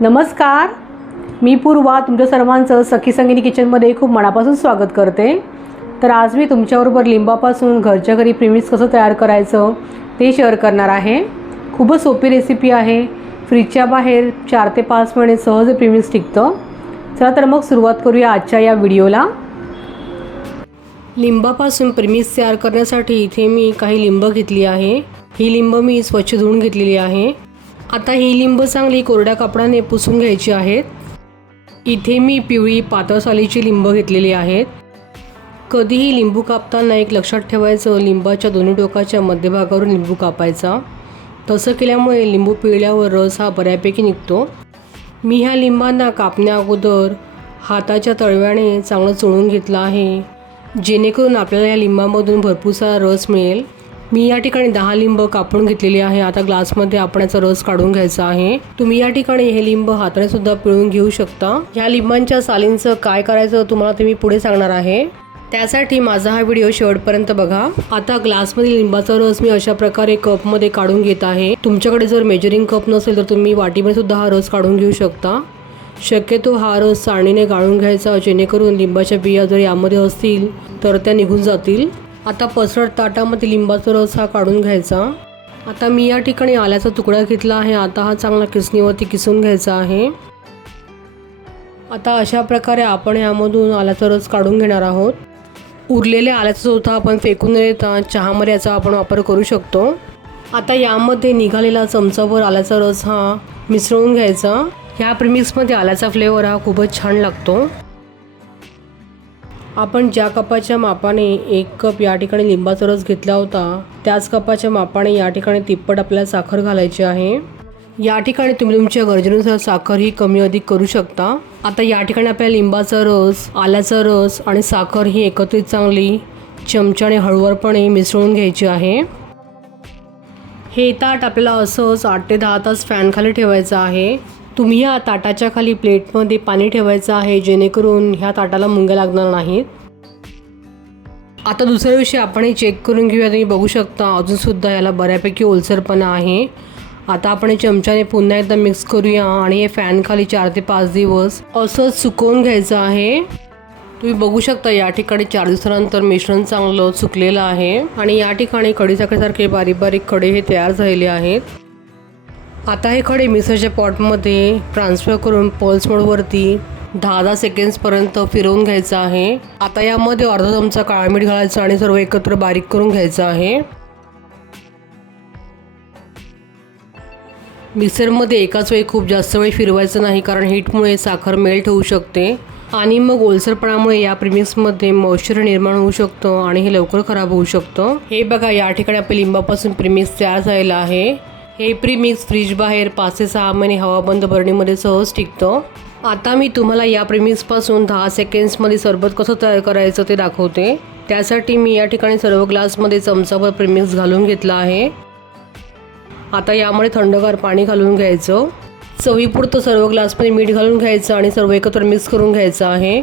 नमस्कार. मी पूर्वा तुमच्या सर्वांचं सखी संगिनी किचनमध्ये खूप मनापासून स्वागत करते. तर आज मी तुमच्याबरोबर लिंबापासून घरच्या घरी प्रिमिक्स कसं तयार करायचं ते शेअर करणार आहे. खूपच सोपी रेसिपी आहे. फ्रीजच्या बाहेर चार ते पाच महिने सहज प्रिमिक्स टिकतं. चला तर मग सुरुवात करूया आजच्या या व्हिडिओला. लिंबापासून प्रिमिक्स तयार करण्यासाठी इथे मी काही लिंब घेतली आहे. ही लिंब मी स्वच्छ धुवून घेतलेली आहे. आता ही लिंब चांगली कोरड्या कापडाने पुसून घ्यायची आहेत. इथे मी पिवळी पातळसालीची लिंब घेतलेली आहेत. कधीही लिंबू कापताना एक लक्षात ठेवायचं लिंबाच्या दोन्ही टोकाच्या मध्यभागावरून लिंबू कापायचा. तसं केल्यामुळे लिंबू पिळल्यावर रस हा बऱ्यापैकी निघतो. मी ह्या लिंबांना कापण्या अगोदर हाताच्या तळव्याने चांगलं चोळून घेतलं आहे. जेणेकरून आपल्याला या लिंबामधून भरपूरसा रस मिळेल. मी या ठिकाणी दहा लिंब कापून घेतलेली आहे. आता ग्लासमध्ये आपण याचा रस काढून घ्यायचा आहे. तुम्ही या ठिकाणी हे लिंब हाताने सुद्धा पिळून घेऊ शकता. ह्या लिंबांच्या सालींचं काय करायचं तुम्हाला तुम्ही पुढे सांगणार आहे. त्यासाठी माझा हा व्हिडिओ शेवटपर्यंत बघा. आता ग्लासमधील लिंबाचा रस मी अशा प्रकारे कपमध्ये काढून घेत आहे. तुमच्याकडे जर मेजरिंग कप नसेल तर तुम्ही वाटीमध्ये सुद्धा हा रस काढून घेऊ शकता. शक्यतो हा रस चाळणीने गाळून घ्यायचा जेणेकरून लिंबाच्या बिया जर यामध्ये असतील तर त्या निघून जातील. आता पसरट ताटामध्ये लिंबाचा रस हा काढून घ्यायचा. आता मी या ठिकाणी आल्याचा तुकडा घेतला आहे. आता हा चांगला किसणीवरती किसून घ्यायचा आहे. आता अशा प्रकारे आपण यामधून आल्याचा रस काढून घेणार आहोत. उरलेले आल्याचा चौथा आपण फेकून देता चहामध्ये याचा आपण वापर करू शकतो. आता यामध्ये निघालेला चमचाभर आल्याचा रस हा मिसळून घ्यायचा. ह्या प्रिमिक्समध्ये आल्याचा फ्लेवर हा खूपच छान लागतो. आपण ज्या कपाच्या मापाने एक कप या ठिकाणी लिंबाचा रस घेतला होता त्याच कपाच्या मापाने या ठिकाणी तिप्पट आपल्याला साखर घालायची आहे. या ठिकाणी तुम्ही तुमच्या गरजेनुसार साखर ही कमी अधिक करू शकता. आता या ठिकाणी आपल्याला लिंबाचा रस आल्याचा रस आणि साखर ही एकत्रित चांगली चमच्याने हळूवारपणे मिसळून घ्यायची आहे. हे ताट आपल्याला असंच आठ ते दहा तास फॅनखाली ठेवायचं आहे. तुम्ही या ताटाच्या खाली प्लेटमध्ये पाणी ठेवायचं आहे जेणेकरून ह्या ताटाला मुंग्या लागणार नाहीत? आता दुसऱ्या दिवशी आपण हे चेक करून घेऊया. तुम्ही बघू शकता अजूनसुद्धा याला बऱ्यापैकी ओलसरपणा आहे. आता आपण चमच्याने पुन्हा एकदा मिक्स करूया आणि हे फॅन खाली चार ते पाच दिवस असं सुकवून घ्यायचं आहे. तुम्ही बघू शकता या ठिकाणी चार दिवसानंतर मिश्रण चांगलं सुकलेलं आहे. आणि या ठिकाणी कढीसाखरेसारखे बारीक बारीक खडे हे तयार झालेले आहेत. आता हे खडे मिसळच्या पॉटमध्ये ट्रान्सफर करून पल्स मोडवरती दहा दहा सेकंड्सपर्यंत फिरवून घ्यायचं आहे. आता यामध्ये अर्धा चमचा काळा मीठ घालायचं आणि सर्व एकत्र बारीक करून घ्यायचं आहे. मिक्सरमध्ये एकाच वेळी खूप जास्त वेळ फिरवायचं नाही कारण हीटमुळे साखर मेल्ट होऊ शकते. आणि मग ओलसरपणामुळे या प्रिमिक्समध्ये मॉइश्चर निर्माण होऊ शकतं आणि हे लवकर खराब होऊ शकतं. हे बघा या ठिकाणी आपल्या लिंबापासून प्रिमिक्स तयार झालेलं आहे. हे प्रीमिक्स फ्रीज बाहेर पाच ते सहा महिने हवाबंद बरणीमध्ये सहज टिकतं. आता मी तुम्हाला या प्रिमिक्सपासून दहा सेकंड्समध्ये सरबत कसं तयार करायचं ते दाखवते. त्यासाठी मी या ठिकाणी सर्व ग्लासमध्ये चमचाभर प्रिमिक्स घालून घेतला आहे. आता यामध्ये थंडगार पाणी घालून घ्यायचं. चवीपुरतं सर्व ग्लासमध्ये मीठ घालून घ्यायचं आणि सर्व एकत्र मिक्स करून घ्यायचं आहे.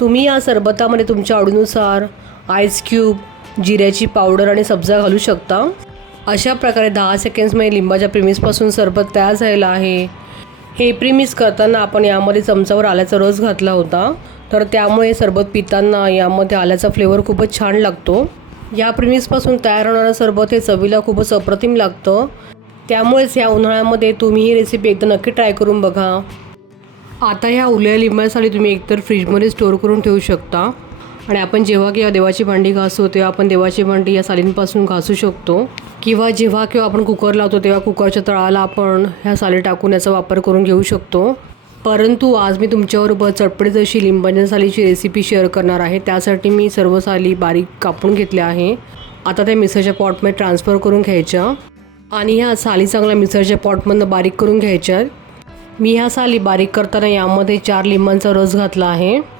तुम्ही या सरबतामध्ये तुमच्या आवडीनुसार आईस क्यूब जिऱ्याची पावडर आणि सब्जा घालू शकता. अशा प्रकारे दहा सेकंड्समध्ये लिंबाच्या प्रिमिसपासून सरबत तयार झालेलं आहे. हे प्रिमिस करताना आपण यामध्ये चमचावर आल्याचा रस घातला होता. तर त्यामुळे सरबत पिताना यामध्ये आल्याचा फ्लेवर खूपच छान लागतो. या प्रिमिसपासून तयार होणारं सरबत हे चवीला खूपच अप्रतिम लागतं. त्यामुळेच या उन्हाळ्यामध्ये तुम्ही ही रेसिपी एकदा नक्की ट्राय करून बघा. आता ह्या उरलेल्या लिंबासाठी तुम्ही एकतर फ्रीजमध्ये स्टोअर करून ठेवू शकता. आणि आपण जेव्हा किंवा देवाची भांडी घासतो तेव्हा आपण देवाची भांडी या सालींपासून घासू शकतो. किंवा जेव्हा किंवा आपण कुकर लावतो तेव्हा कुकरच्या तळाला आपण ह्या साली टाकून याचा वापर करून घेऊ शकतो. परंतु आज मी तुमच्याबरोबर चटपटीत अशी लिंबाच्या सालीची रेसिपी शेअर करणार आहे त्यासाठी मी सर्व साली बारीक कापून घेतल्या आहे. आता त्या मिक्सरच्या पॉटमध्ये ट्रान्सफर करून घ्यायच्या. आणि ह्या साली चांगल्या मिक्सरच्या पॉटमधनं बारीक करून घ्यायच्या. मी ह्या साली बारीक करताना यामध्ये चार लिंबांचा रस घातला आहे.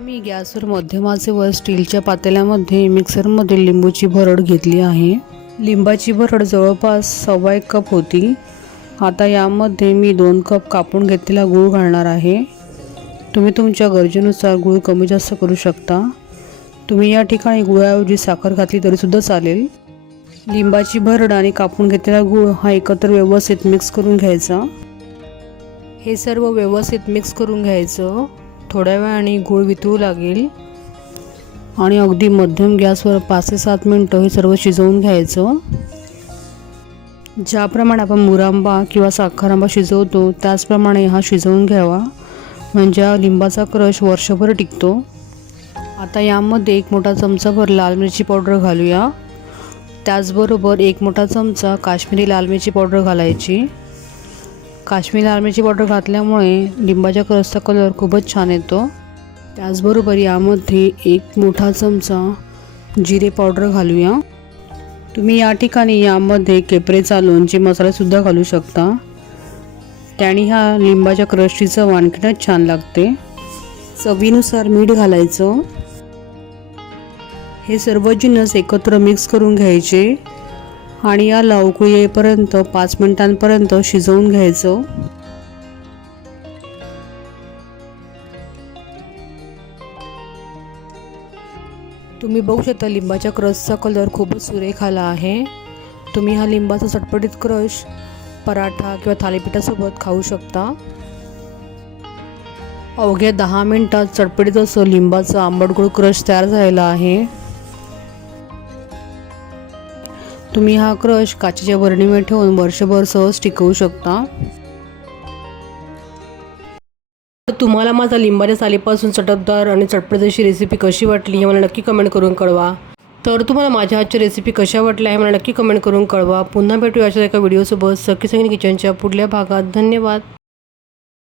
मी गॅसवर मध्यमाचे व स्टीलच्या पातेल्यामध्ये मिक्सरमध्ये लिंबूची भरड घेतली आहे. लिंबाची भरड जवळपास सव्वा एक कप होती. आता यामध्ये मी दोन कप कापून घेतलेला गूळ घालणार आहे. तुम्ही तुमच्या गरजेनुसार गूळ कमी जास्त करू शकता. तुम्ही या ठिकाणी गुळाऐवजी साखर घातली तरीसुद्धा चालेल. लिंबाची भरड आणि कापून घेतलेला गूळ हा एकत्र व्यवस्थित मिक्स करून घ्यायचा. हे सर्व व्यवस्थित मिक्स करून घ्यायचं. थोड्या वेळाने गूळ वितळू लागेल. आणि अगदी मध्यम गॅसवर पाच ते सात मिनटं हे सर्व शिजवून घ्यायचं. ज्याप्रमाणे आपण मुरांबा किंवा साखर आंबा शिजवतो त्याचप्रमाणे हा शिजवून घ्यावा. म्हणजे लिंबाचा क्रश वर्षभर टिकतो. आता यामध्ये एक मोठा चमचाभर लाल मिरची पावडर घालूया. त्याचबरोबर एक मोठा चमचा काश्मीरी लाल मिरची पावडर घालायची. काश्मीर आर्मीची बॉर्डर पावडर घातल्यामुळे लिंबाच्या क्रसचा कलर खूपच छान येतो. त्याचबरोबर यामध्ये एक मोठा चमचा जिरे पावडर घालूया. तुम्ही या ठिकाणी यामध्ये केपरेचा लोणचे मसालेसुद्धा घालू शकता. त्याने ह्या लिंबाच्या क्रशची चव आणखीनच छान लागते. चवीनुसार मीठ घालायचं. हे सर्व जिन्नस एकत्र मिक्स करून घ्यायचे. आणि याला उकळी येईपर्यंत पाच मिनिटांपर्यंत शिजवून घ्यायचं. तुम्ही बघू शकता लिंबाच्या क्रशचा कलर खूपच सुरेख आला आहे. तुम्ही हा लिंबाचा चटपटीत क्रश पराठा किंवा थालीपीठासोबत खाऊ शकता. अवघ्या दहा मिनटात चटपटीत असं लिंबाचा आंबट गोड क्रश तयार झालेला आहे. तुम्ही हा क्रश काचेच्या बरणीमध्ये ठेवून वर्षभर सहज टिकवू शकता. तर तुम्हाला माझा लिंबाच्या सालीपासून चटकदार आणि चटपटीची रेसिपी कशी वाटली हे मला नक्की कमेंट करून कळवा. तर तुम्हाला माझ्या हातच्या रेसिपी कशा वाटल्या हे मला नक्की कमेंट करून कळवा. पुन्हा भेटूया अशा एका व्हिडिओसोबत सखी सगळी किचनच्या पुढल्या भागात. धन्यवाद.